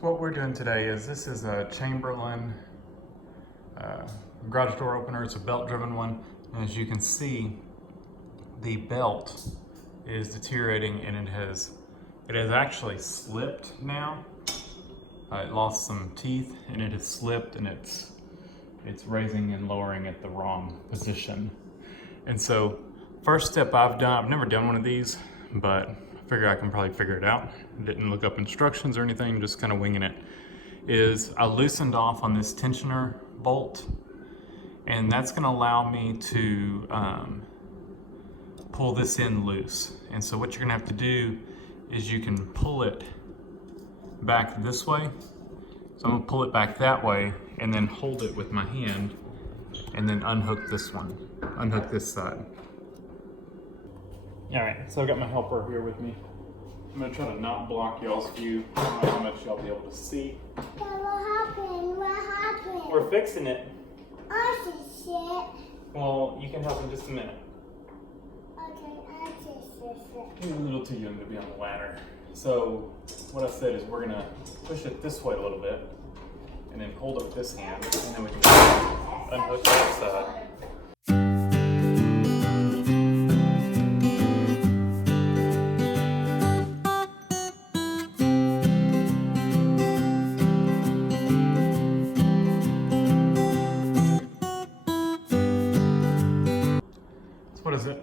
So what we're doing today is this is a Chamberlain garage door opener. It's a belt driven one. As you can see, the belt is deteriorating and it has actually slipped now. It lost some teeth and it has slipped, and it's raising and lowering at the wrong position. And so first step I've never done one of these, but I figure I can probably figure it out. Didn't look up instructions or anything, just kind of winging it. Is I loosened off on this tensioner bolt, and that's going to allow me to pull this in loose. And so what you're going to have to do is you can pull it back this way. So I'm going to pull it back that way and then hold it with my hand and then unhook this one, unhook this side. All right, so I've got my helper here with me. I'm gonna try to not block y'all's view. I don't know how much y'all be able to see. What happened? What happened? We're fixing it. I just it. Well, you can help in just a minute. Okay, I just it. You're a little too young to be on the ladder. So what I said is we're gonna push it this way a little bit and then hold it with this hand, and then we can unhook that side.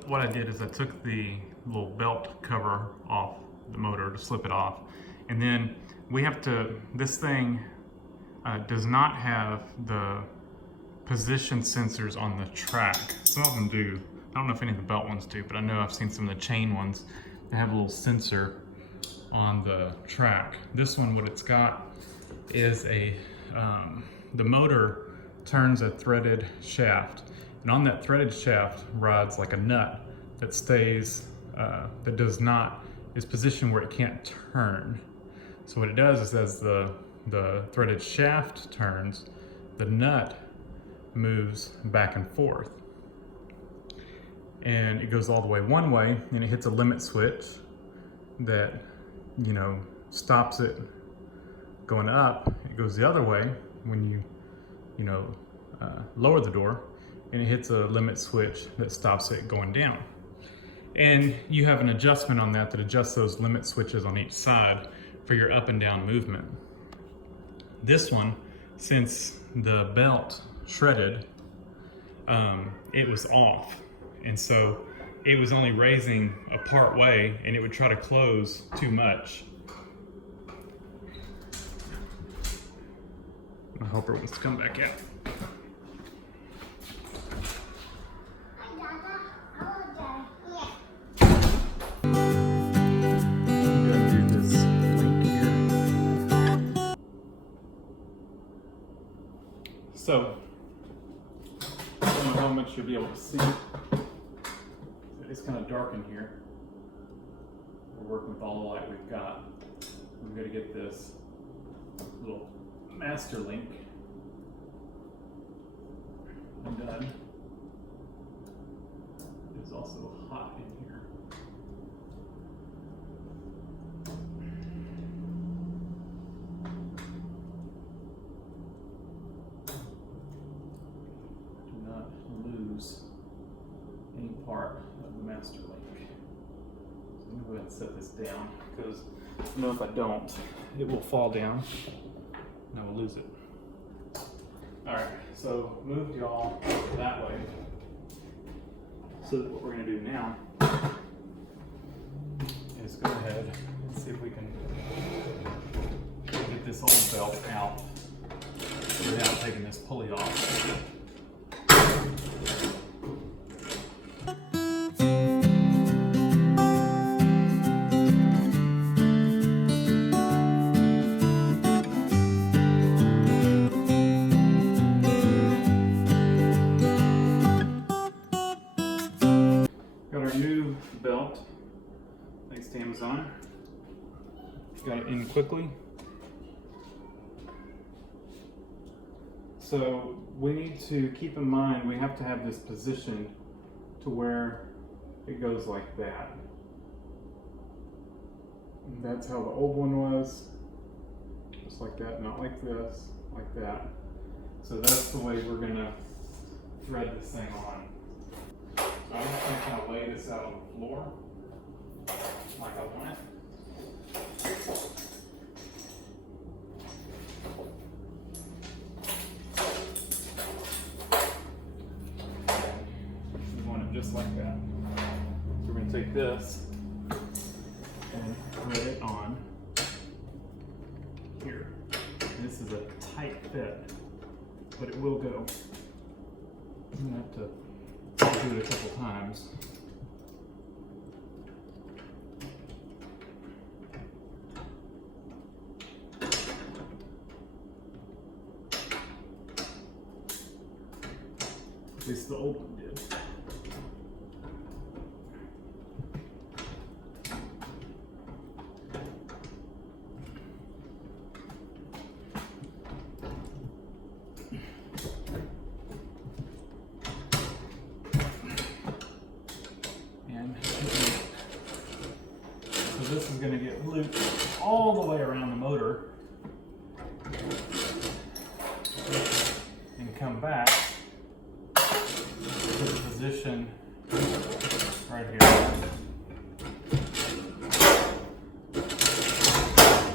What I did is I took the little belt cover off the motor to slip it off, and then we have to, this thing does not have the position sensors on the track. Some of them do. I don't know if any of the belt ones do, but I know I've seen some of the chain ones. They have a little sensor on the track. This one, what it's got is the motor turns a threaded shaft. And on that threaded shaft rides like a nut that stays, is positioned where it can't turn. So what it does is as the threaded shaft turns, the nut moves back and forth. And it goes all the way one way, and it hits a limit switch that, stops it going up. It goes the other way when you lower the door, and it hits a limit switch that stops it going down. And you have an adjustment on that adjusts those limit switches on each side for your up and down movement. This one, since the belt shredded, it was off. And so it was only raising a part way, and it would try to close too much. My helper wants to come back out. So, I don't know how much you'll be able to see. It's kind of dark in here. We're working with all the light we've got. We've got to get this little master link undone. It's also hot in here. Lose any part of the master link. So I'm going to go ahead and set this down, because if I don't, it will fall down and I will lose it. Alright, so moved y'all that way. So what we're going to do now is go ahead and see if we can get this old belt out without taking this pulley off. Got our new belt, thanks to Amazon. Got it in quickly. So we need to keep in mind, we have to have this positioned to where it goes like that. And that's how the old one was. just like that, not like this, like that. So that's the way we're gonna thread this thing on. So I'm just gonna kind of lay this out on the floor, like I want it. We want it just like that. So we're gonna take this and thread it on here. And this is a tight fit, but it will go. I'm gonna have to do it a couple times. At least the old one did. And so this is going to get looped all the way around the motor and come back to the position right here.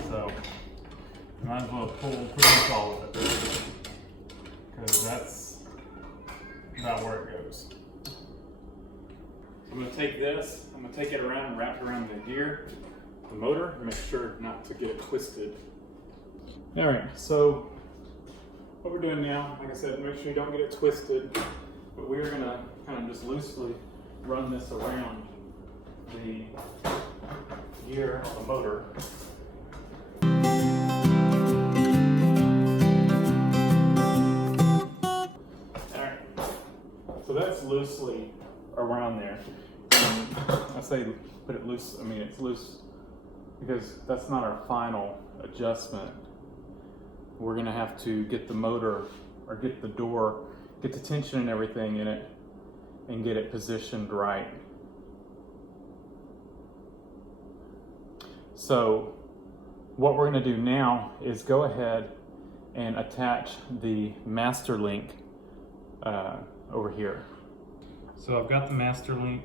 So might as well pull pretty much all of it, because that's about where it goes. I'm going to take this, I'm going to take it around and wrap it around the gear, the motor, and make sure not to get it twisted. Alright, so what we're doing now, like I said, make sure you don't get it twisted, but we're going to kind of just loosely run this around the gear of the motor. Alright, so that's loosely around there. And I say put it loose, I mean it's loose because that's not our final adjustment. We're gonna have to get the motor or get the door, get the tension and everything in it and get it positioned right. So what we're gonna do now is go ahead and attach the master link over here. So I've got the master link.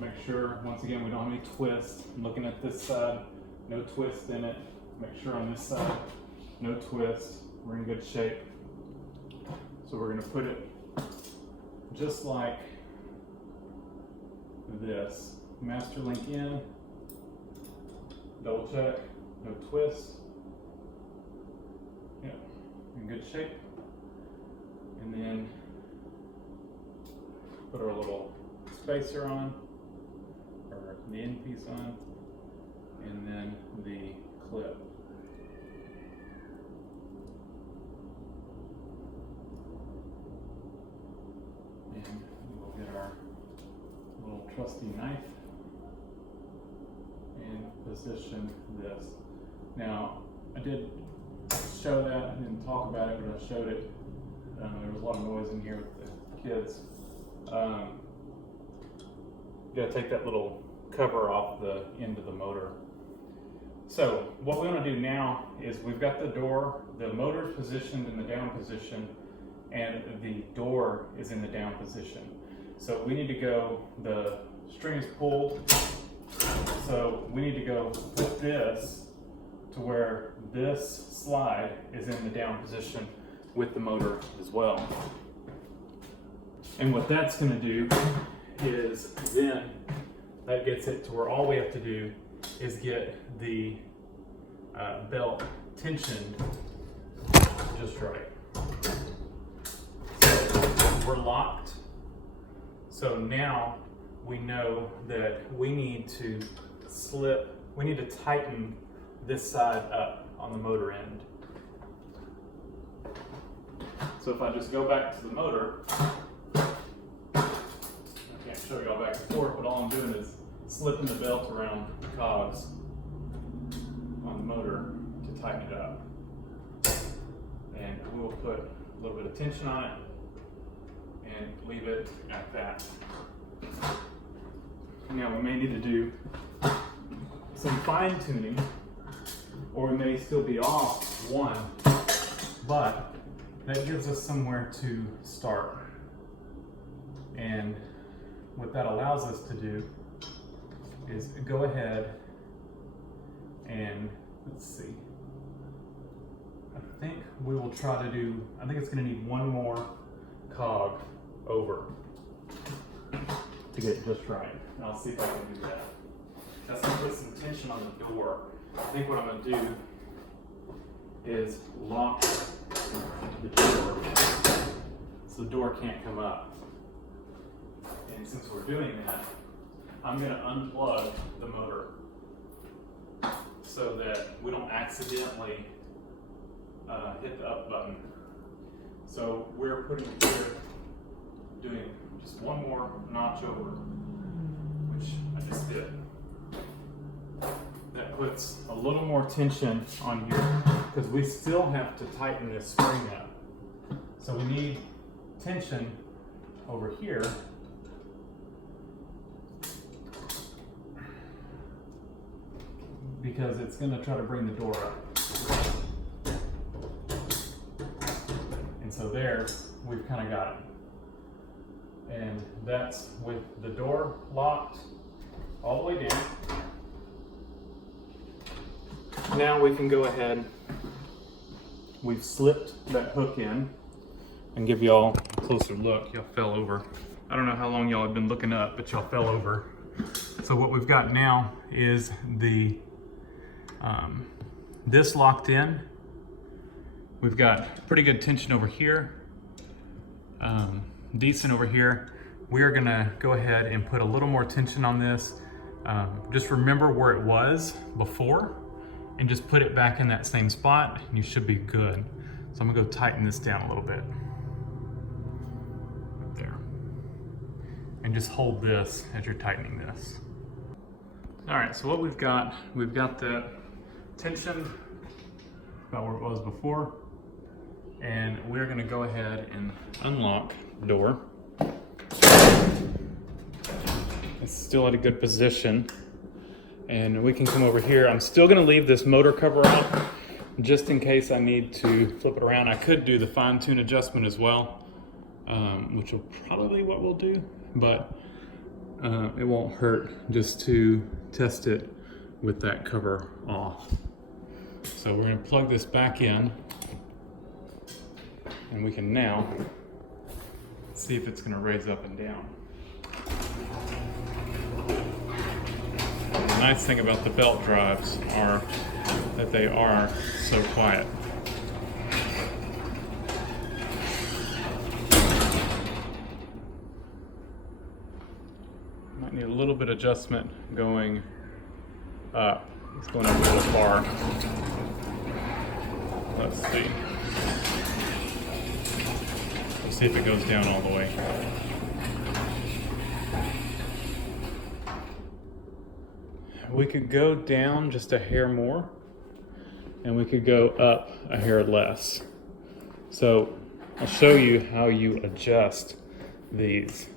Make sure, once again, we don't have any twist. I'm looking at this side, no twist in it. Make sure on this side, no twist. We're in good shape. So we're gonna put it just like this. Master link in, double check, no twist. Yeah, in good shape. And then put our little spacer on, or the end piece on, and then the clip. And we'll get our little trusty knife and position this. Now, I did show that, I didn't talk about it, but I showed it. There was a lot of noise in here with the kids. You gotta take that little cover off the end of the motor. So what we want to do now is we've got the door, the motor is positioned in the down position, and the door is in the down position. So we need to go, the string is pulled, so we need to go put this to where this slide is in the down position with the motor as well. And what that's going to do is then that gets it to where all we have to do is get the belt tensioned just right. So we're locked. So now we know that we need to tighten this side up on the motor end. So if I just go back to the motor, I can't show you all back and forth, but all I'm doing is slipping the belt around the cogs on the motor to tighten it up. And we'll put a little bit of tension on it and leave it at that. Now we may need to do some fine tuning, or we may still be off one, but that gives us somewhere to start. And what that allows us to do is go ahead and let's see. I think we will try to do, I think it's going to need one more cog over to get it just right. And I'll see if I can do that. That's going to put some tension on the door. I think what I'm going to do is lock the door so the door can't come up. And since we're doing that, I'm going to unplug the motor so that we don't accidentally hit the up button. So we're putting it here, doing just one more notch over, which I just did. That puts a little more tension on here because we still have to tighten this spring up. So we need tension over here. Because it's going to try to bring the door up. And so there, we've kind of got it. And that's with the door locked all the way down. Now we can go ahead. We've slipped that hook in and give y'all a closer look. Y'all fell over. I don't know how long y'all have been looking up, but y'all fell over. So what we've got now is the this locked in. We've got pretty good tension over here, decent over here. We are gonna go ahead and put a little more tension on this. Just remember where it was before and just put it back in that same spot and you should be good. So I'm gonna go tighten this down a little bit. There. And just hold this as you're tightening this. All right, so what we've got the tension about where it was before, and we're gonna go ahead and unlock the door. It's still at a good position, and we can come over here. I'm still gonna leave this motor cover out just in case I need to flip it around. I could do the fine tune adjustment as well, which will probably what we'll do, but it won't hurt just to test it with that cover off. So we're going to plug this back in and we can now see if it's going to raise up and down. The nice thing about the belt drives are that they are so quiet. Might need a little bit of adjustment going up. It's going up a little far. Let's see. Let's see if it goes down all the way. We could go down just a hair more, and we could go up a hair less. So I'll show you how you adjust these.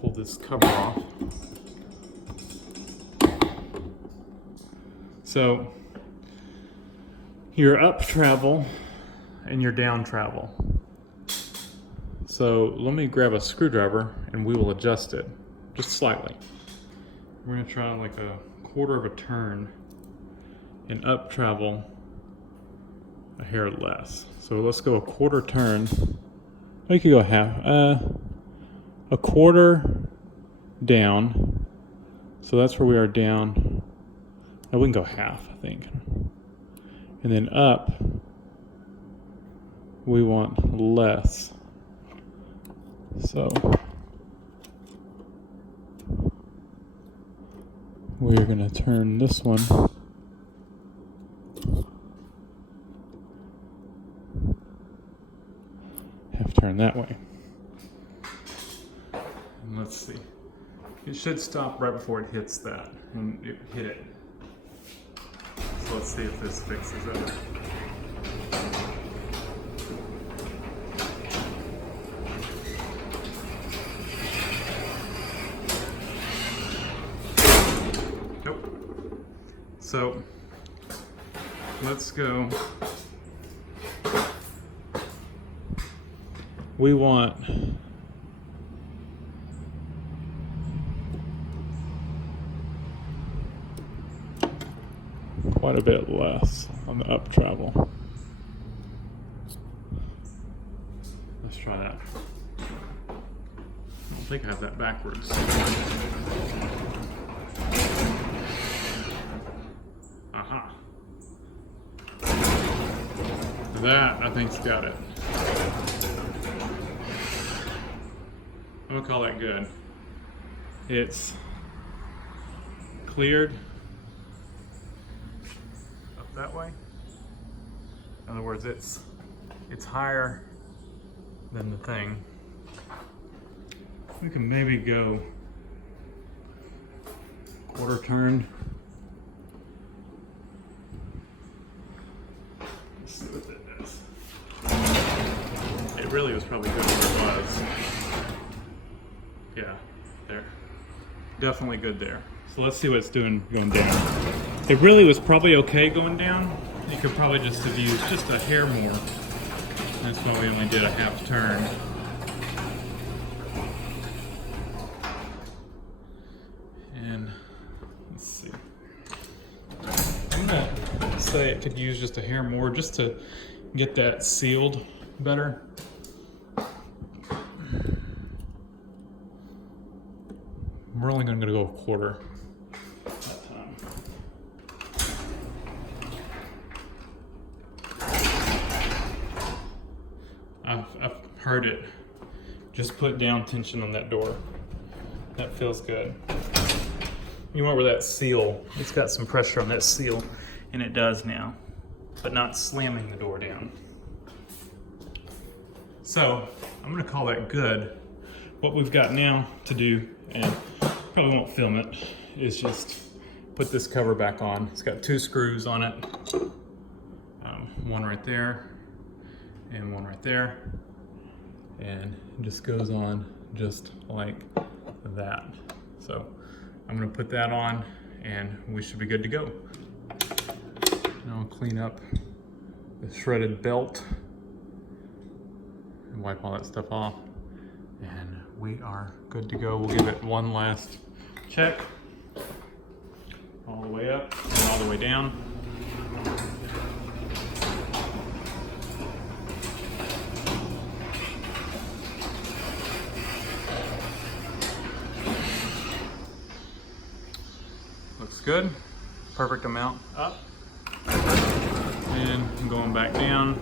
Pull this cover off. So your up travel and your down travel. So let me grab a screwdriver and we will adjust it just slightly. We're gonna try like a quarter of a turn and up travel a hair less. So let's go a quarter turn. Oh, you could go half. A quarter down. So that's where we are down. Oh, we can go half, I think. And then up, we want less. So we're going to turn this one half turn that way. And let's see. It should stop right before it hits that, and it hit it. So let's see if this fixes it. So let's go. We want quite a bit less on the up travel. Let's try that. I don't think I have that backwards. Aha. That, I think's got it. I'm gonna call that good. It's cleared up that way. In other words, it's higher than the thing. We can maybe go quarter turn. Let's see what that does. It really was probably good where it was. Yeah, there. Definitely good there. So let's see what it's doing going down. It really was probably okay going down. You could probably just have used just a hair more. That's why we only did a half turn. And let's see. I'm gonna say it could use just a hair more just to get that sealed better. We're only going to go a quarter that time. I've heard it. Just put down tension on that door. That feels good. You want where that seal, it's got some pressure on that seal, and it does now, but not slamming the door down. So I'm going to call that good. What we've got now to do, and probably won't film it, is just put this cover back on. It's got 2 screws on it, one right there and one right there, and it just goes on just like that. So I'm gonna put that on and we should be good to go. Now I'll clean up the shredded belt and wipe all that stuff off, and we are good to go. We'll give it one last check, all the way up and all the way down. Looks good. Perfect amount up and going back down.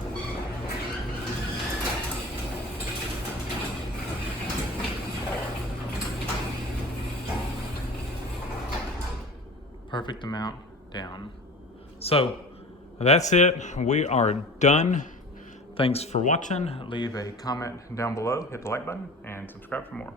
Perfect amount down. So that's it. We are done. Thanks for watching. Leave a comment down below, hit the like button, and subscribe for more.